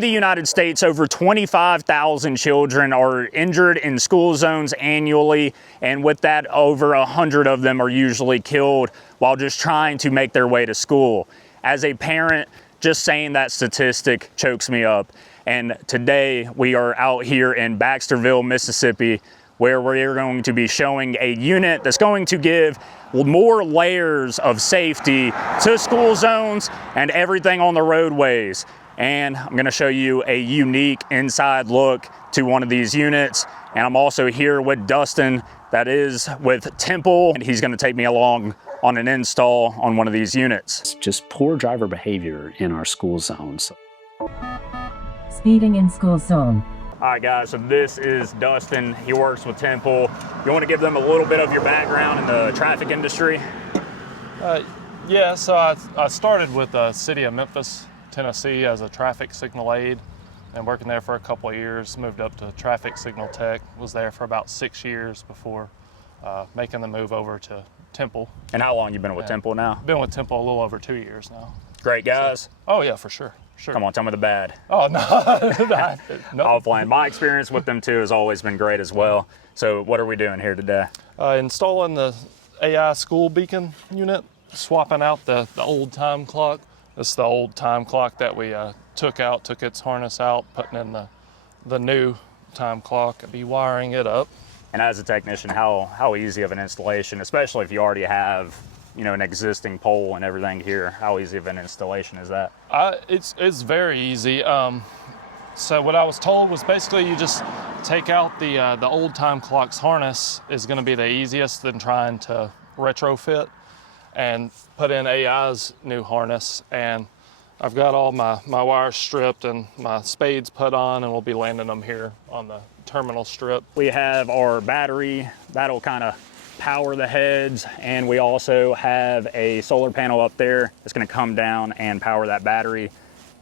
In the United States, over 25,000 children are injured in school zones annually, and with that, over 100 of them are usually killed while just trying to make their way to school. As a parent, just saying that statistic chokes me up. And today we are out here in Baxterville, Mississippi, where we're going to be showing a unit that's going to give more layers of safety to school zones and everything on the roadways. And I'm gonna show you a unique inside look to one of these units. And I'm also here with Dustin, that is with Temple, and he's gonna take me along on an install on one of these units. It's just poor driver behavior in our school zones. Speeding in school zone. All right, guys, so this is Dustin. He works with Temple. You want to give them a little bit of your background in the traffic industry? Yeah, so I started with the city of Memphis, Tennessee as a traffic signal aide, and working there for a couple of years. Moved up to traffic signal tech, was there for about 6 years before making the move over to Temple. And how long you been with Temple now? Been with Temple a little over 2 years now. Great guys? So, oh yeah, for sure. Sure. Come on, tell me the bad. Oh, no. I'll plan. My experience with them too has always been great as well. So what are we doing here today? Installing the AI school beacon unit, swapping out the old time clock. This is the old time clock that we took its harness out, putting in the new time clock, be wiring it up. And as a technician, how easy of an installation, especially if you already have, you know, an existing pole and everything here, how easy of an installation is that? It's very easy. So what I was told was basically you just take out the old time clock's harness is going to be the easiest than trying to retrofit and put in AI's new harness. And I've got all my wires stripped and my spades put on, and we'll be landing them here on the terminal strip. We have our battery that'll kind of power the heads, and we also have a solar panel up there that's going to come down and power that battery.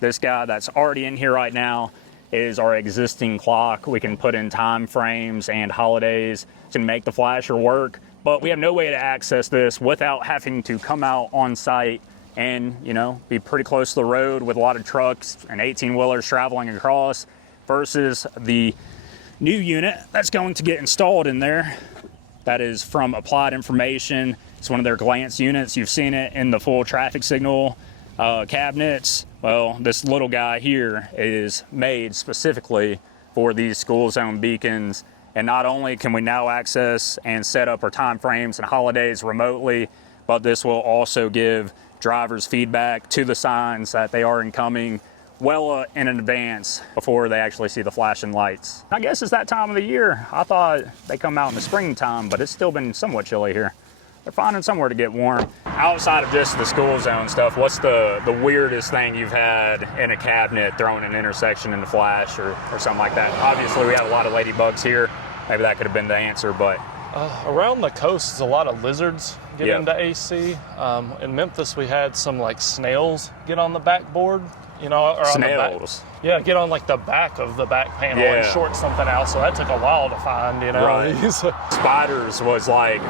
This guy that's already in here right now is our existing clock. We can put in time frames and holidays to make the flasher work, but we have no way to access this without having to come out on site and, you know, be pretty close to the road with a lot of trucks and 18-wheelers traveling across, versus the new unit that's going to get installed in there. That is from Applied Information. It's one of their glance units. You've seen it in the full traffic signal cabinets. Well, this little guy here is made specifically for these school zone beacons. And not only can we now access and set up our time frames and holidays remotely, but this will also give drivers feedback to the signs that they are incoming well in advance before they actually see the flashing lights. I guess it's that time of the year. I thought they come out in the springtime, but it's still been somewhat chilly here. They're finding somewhere to get warm. Outside of just the school zone stuff, what's the weirdest thing you've had in a cabinet throwing an intersection in the flash or something like that? Obviously, we have a lot of Ladybugs here. Maybe that could have been the answer, but. Around the coast, there's a lot of lizards get into AC. In Memphis, we had some like snails get on the backboard. You know, or on Snails. the back. Yeah, get on like the back of the back panel and short something out. So that took a while to find, you know. Right. Spiders was like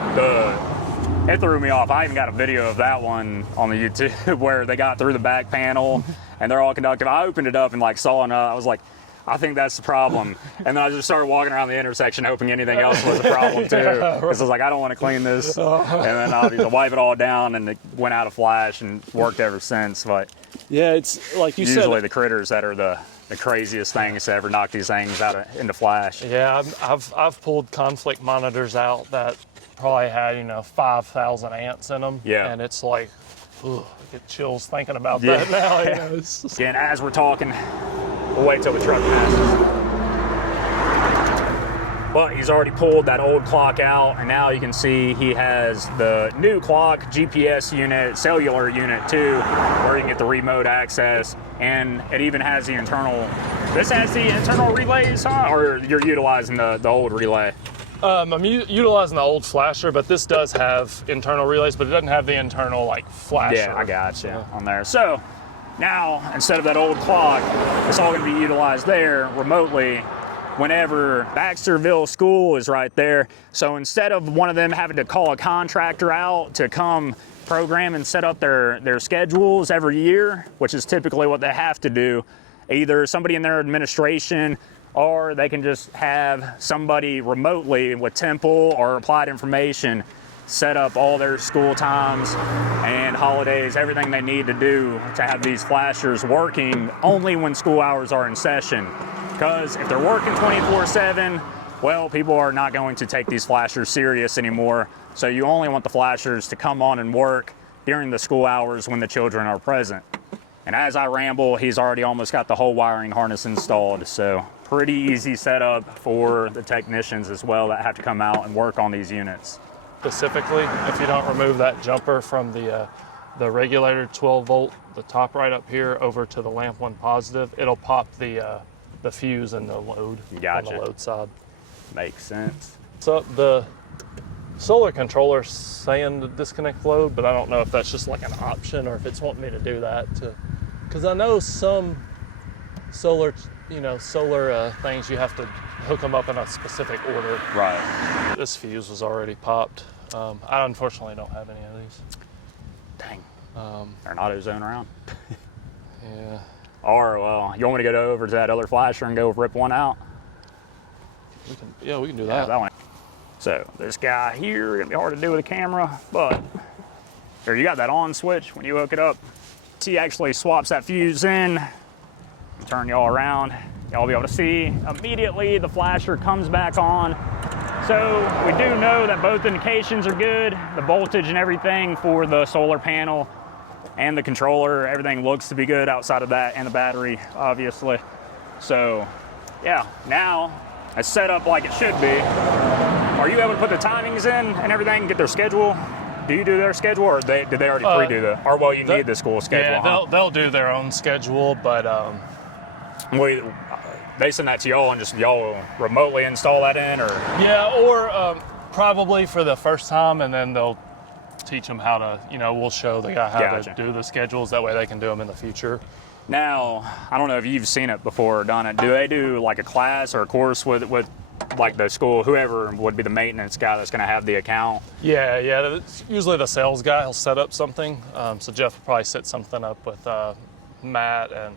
it threw me off. I even got a video of that one on the YouTube where they got through the back panel and they're all conductive. I opened it up and like saw enough. I was like, I think that's the problem. And then I just started walking around the intersection hoping anything else was a problem too. Because I was like, I don't want to clean this. And then obviously wipe it all down, and it went out of flash and worked ever since. But yeah, it's like you said. Usually the critters that are the craziest things to ever knock these things out into flash. Yeah, I've pulled conflict monitors out that probably had, you know, 5,000 ants in them. Yeah. And it's like, I get chills thinking about that now. You know, Again, as we're talking, we'll wait till the truck passes. But he's already pulled that old clock out, and now you can see he has the new clock, GPS unit, cellular unit too, where you can get the remote access, and it even has the internal, this has the internal relays, huh? Or you're utilizing the old relay? I'm utilizing the old flasher, but this does have internal relays, but it doesn't have the internal like flasher. Yeah, I got you on there. So now, instead of that old clock, it's all going to be utilized there remotely whenever Baxterville school is right there. So instead of one of them having to call a contractor out to come program and set up their schedules every year, which is typically what they have to do, either somebody in their administration, or they can just have somebody remotely with Temple or Applied Information set up all their school times and holidays, everything they need to do to have these flashers working only when school hours are in session. Because if they're working 24/7, well, people are not going to take these flashers serious anymore. So you only want the flashers to come on and work during the school hours when the children are present. And as I ramble, he's already almost got the whole wiring harness installed. So pretty easy setup for the technicians as well that have to come out and work on these units. Specifically, if you don't remove that jumper from the regulator 12 volt, the top right up here over to the lamp 1 positive, it'll pop the fuse and the load Gotcha. on the load side. Makes sense. So the solar controller saying to disconnect load, but I don't know if that's just like an option or if it's wanting me to do that because I know some solar things you have to hook them up in a specific order. Right. This fuse was already popped. I unfortunately don't have any of these. Dang. They're not AutoZone around. Yeah. Or, well, you want me to go over to that other flasher and go rip one out? We can do Yeah, that. that one. So this guy here, gonna be hard to do with a camera, but here, you got that on switch when you hook it up. He actually swaps that fuse in. Turn y'all around. Y'all be able to see immediately the flasher comes back on. So we do know that both indications are good. The voltage and everything for the solar panel and the controller, everything looks to be good outside of that, and the battery, obviously. So yeah, now it's set up like it should be. Are you able to put the timings in and everything, get their schedule? Do you do their schedule, or did they already pre-do the, or well, you need the school schedule? Yeah, they'll do their own schedule, but they send that to y'all and just y'all remotely install that in, or? yeah, or probably for the first time, and then they'll teach them how to, we'll show the guy how to do the schedules. That way they can do them in the future. Now, I don't know if you've seen it before or done it. Do they do like a class or a course with like the school, whoever would be the maintenance guy that's going to have the account? Yeah, it's usually the sales guy. He'll set up something. So Jeff will probably set something up with Matt and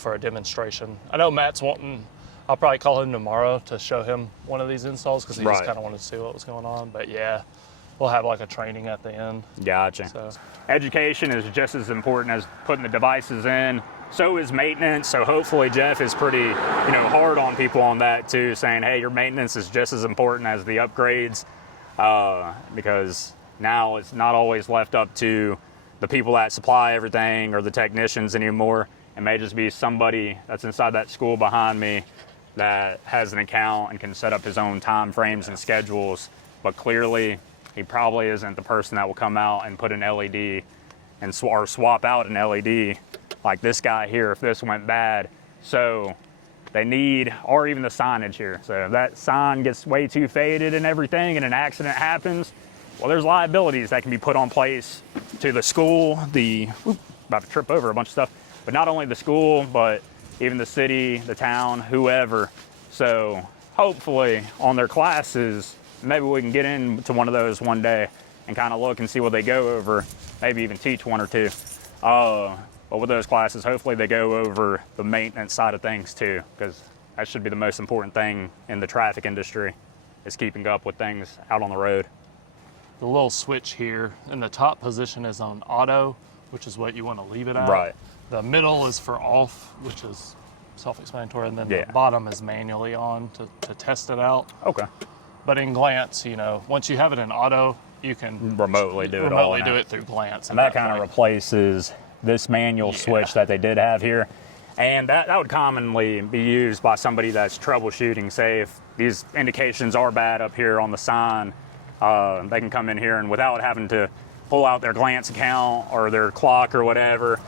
for a demonstration. I know Matt's wanting, I'll probably call him tomorrow to show him one of these installs because he just kind of wanted to see what was going on. But yeah, we'll have like a training at the end. Gotcha. So. Education is just as important as putting the devices in. So is maintenance. So hopefully Jeff is pretty, hard on people on that too, saying, hey, your maintenance is just as important as the upgrades, because now it's not always left up to the people that supply everything or the technicians anymore. It may just be somebody that's inside that school behind me that has an account and can set up his own time frames and schedules, but clearly he probably isn't the person that will come out and put an LED and or swap out an LED like this guy here if this went bad. So they need, or even the signage here. So if that sign gets way too faded and everything and an accident happens, well, there's liabilities that can be put on place to the school, about to trip over a bunch of stuff, but not only the school, but even the city, the town, whoever. So hopefully on their classes, maybe we can get into one of those one day and kind of look and see what they go over, maybe even teach one or two. But with those classes, hopefully they go over the maintenance side of things too, because that should be the most important thing in the traffic industry, is keeping up with things out on the road. The little switch here in the top position is on auto, which is what you want to leave it at. Right. The middle is for off, which is self-explanatory, and then Yeah. the bottom is manually on to test it out. Okay. But in glance, once you have it in auto, you can Remotely do it all remotely now. do it through glance. And that kind of replaces this manual switch that they did have here. And that would commonly be used by somebody that's troubleshooting. Say if these indications are bad up here on the sign, they can come in here and without having to pull out their glance account or their clock or whatever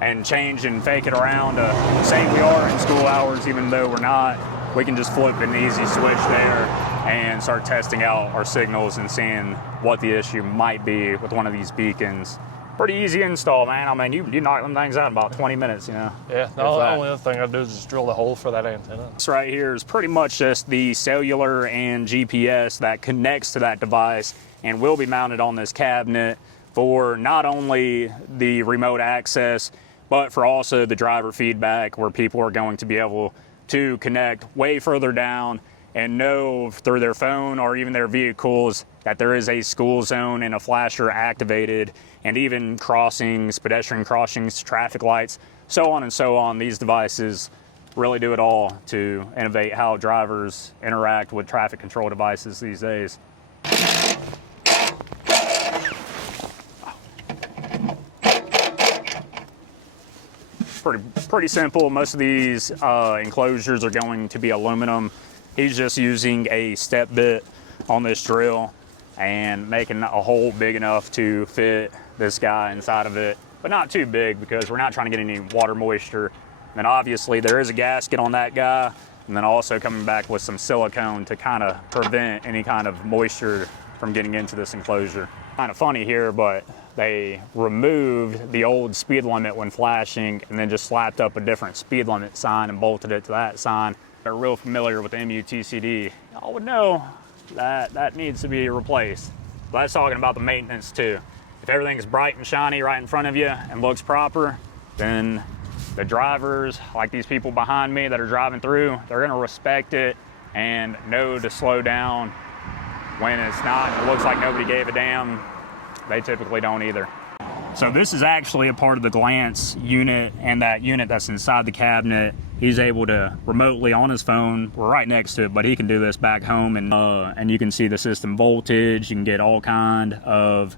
and change and fake it around to say we are in school hours even though we're not, we can just flip an easy switch there and start testing out our signals and seeing what the issue might be with one of these beacons. Pretty easy install, man. I mean, you knock them things out in about 20 minutes, Yeah, the only other thing I do is just drill the hole for that antenna. This right here is pretty much just the cellular and GPS that connects to that device and will be mounted on this cabinet for not only the remote access, but for also the driver feedback where people are going to be able to connect way further down and know through their phone or even their vehicles that there is a school zone and a flasher activated, and even crossings, pedestrian crossings, traffic lights, so on and so on. These devices really do it all to innovate how drivers interact with traffic control devices these days. Pretty simple. Most of these enclosures are going to be aluminum. He's just using a step bit on this drill and making a hole big enough to fit this guy inside of it, but not too big because we're not trying to get any water moisture. And then obviously there is a gasket on that guy, and then also coming back with some silicone to kind of prevent any kind of moisture from getting into this enclosure. Kind of funny here, but they removed the old speed limit when flashing and then just slapped up a different speed limit sign and bolted it to that sign. They're real familiar with the MUTCD. Y'all would know that that needs to be replaced. But that's talking about the maintenance too. If everything is bright and shiny right in front of you and looks proper, then the drivers, like these people behind me that are driving through, they're gonna respect it and know to slow down. When it's not, it looks like nobody gave a damn, they typically don't either. So this is actually a part of the glance unit, and that unit that's inside the cabinet, he's able to remotely on his phone, we're right next to it, but he can do this back home, and you can see the system voltage, you can get all kind of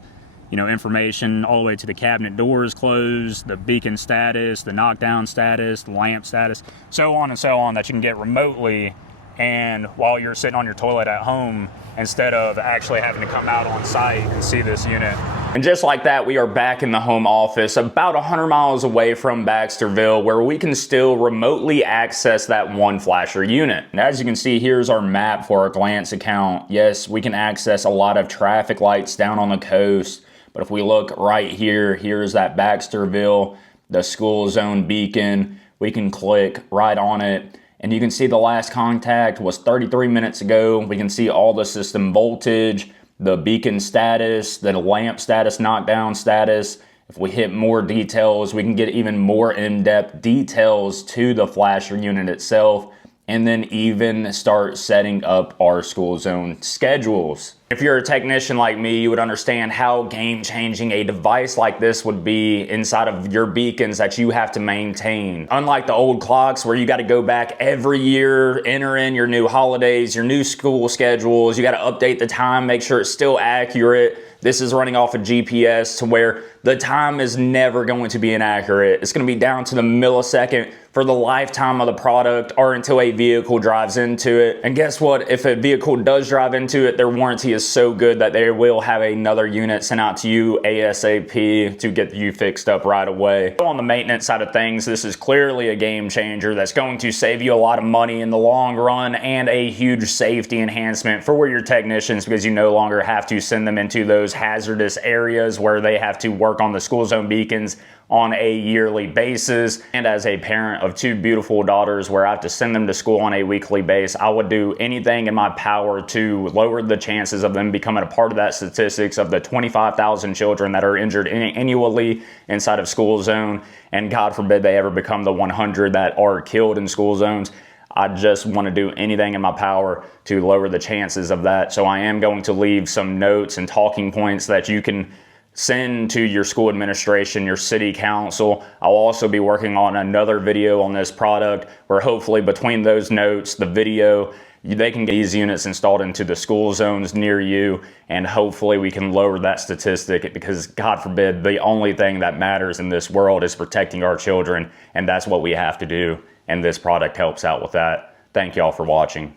information all the way to the cabinet doors closed, the beacon status, the knockdown status, the lamp status, so on and so on, that you can get remotely and while you're sitting on your toilet at home, instead of actually having to come out on site and see this unit. And just like that, we are back in the home office about 100 miles away from Baxterville, where we can still remotely access that one flasher unit. And as you can see, here's our map for our glance account. Yes, we can access a lot of traffic lights down on the coast, but if we look right here, here's that Baxterville, the school zone beacon. We can click right on it, and you can see the last contact was 33 minutes ago. We can see all the system voltage, the beacon status, the lamp status, knockdown status. If we hit more details, we can get even more in-depth details to the flasher unit itself, and then even start setting up our school zone schedules. If you're a technician like me, you would understand how game-changing a device like this would be inside of your beacons that you have to maintain. Unlike the old clocks where you got to go back every year, enter in your new holidays, your new school schedules, you got to update the time, make sure it's still accurate. This is running off of GPS to where the time is never going to be inaccurate. It's going to be down to the millisecond for the lifetime of the product or until a vehicle drives into it. And guess what? If a vehicle does drive into it, their warranty is so good that they will have another unit sent out to you ASAP to get you fixed up right away. So on the maintenance side of things, this is clearly a game changer that's going to save you a lot of money in the long run and a huge safety enhancement for your technicians, because you no longer have to send them into those hazardous areas where they have to work on the school zone beacons on a yearly basis. And as a parent of two beautiful daughters where I have to send them to school on a weekly basis, I would do anything in my power to lower the chances of them becoming a part of that statistics of the 25,000 children that are injured annually inside of school zone. And God forbid they ever become the 100 that are killed in school zones. I just want to do anything in my power to lower the chances of that. So I am going to leave some notes and talking points that you can send to your school administration, your city council. I'll also be working on another video on this product where hopefully between those notes, the video, they can get these units installed into the school zones near you, and hopefully we can lower that statistic, because God forbid, the only thing that matters in this world is protecting our children, and that's what we have to do, and this product helps out with that. Thank y'all for watching.